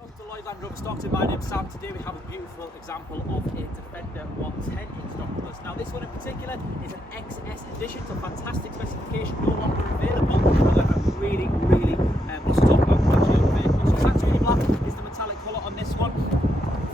Welcome to Lloyd Land Rover Stockton. My name's Sam. Today we have a beautiful example of a Defender 110 in stock with us. Now this one in particular is an XS Edition, so fantastic specification, no longer available. However, really lots to talk about actually on the vehicle. So Santorini Black is the metallic colour on this one.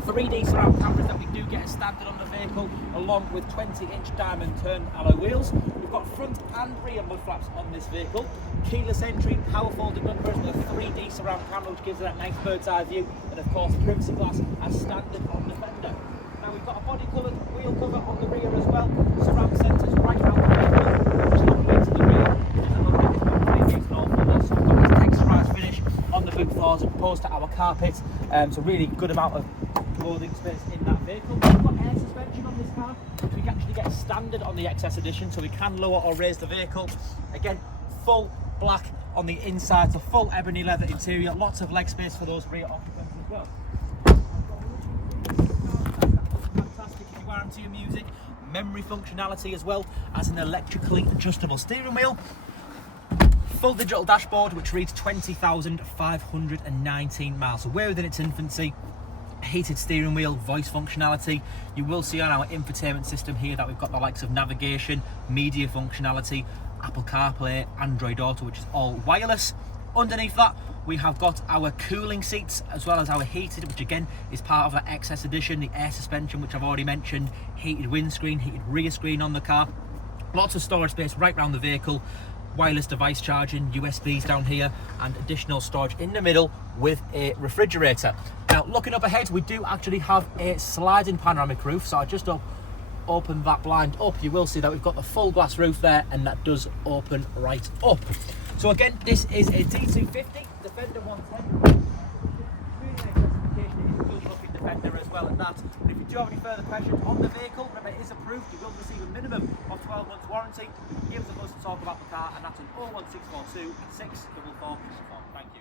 3D surround cameras that we do get as standard on the vehicle, along with 20-inch diamond turn alloy wheels. We've got front and rear mud flaps on this vehicle. Keyless entry, power folding numbers with a 3D surround camera which gives it that nice bird's eye view, and of course privacy glass as standard on the Defender. Now we've got a body coloured wheel cover on the rear as well, surround sensors right around the vehicle, which locally to the rear. It doesn't look like it's got pretty decent all so we've got this texturised finish on the boot floors as opposed to our carpet, so really good amount of clothing space in that vehicle. We've got air suspension on this car, which we can actually get standard on the XS Edition, so we can lower or raise the vehicle. Again, full black on the inside, so full ebony leather interior, lots of leg space for those rear occupants as well. Fantastic if you are into your music. Memory functionality as well as an electrically adjustable steering wheel. Full digital dashboard which reads 20,519 miles, so we're within its infancy. Heated steering wheel, voice functionality. You will see on our infotainment system here that we've got the likes of navigation, media functionality, Apple CarPlay, Android Auto, which is all wireless. Underneath that we have got our cooling seats as well as our heated, which again is part of that XS Edition, the air suspension which I've already mentioned, heated windscreen, heated rear screen on the car. Lots of storage space right around the vehicle, wireless device charging, USBs down here, and additional storage in the middle with a refrigerator. Now looking up ahead, we do actually have a sliding panoramic roof, so I just open that blind up, you will see that we've got the full glass roof there, and that does open right up. So again, this is a D250 Defender 110. Really nice specification. It is a good looking Defender as well at that. But if you do have any further questions on the vehicle, remember it is approved, you will receive a minimum of 12 months warranty. Give us a buzz to talk about the car, and that's an 01642 64444. Thank you.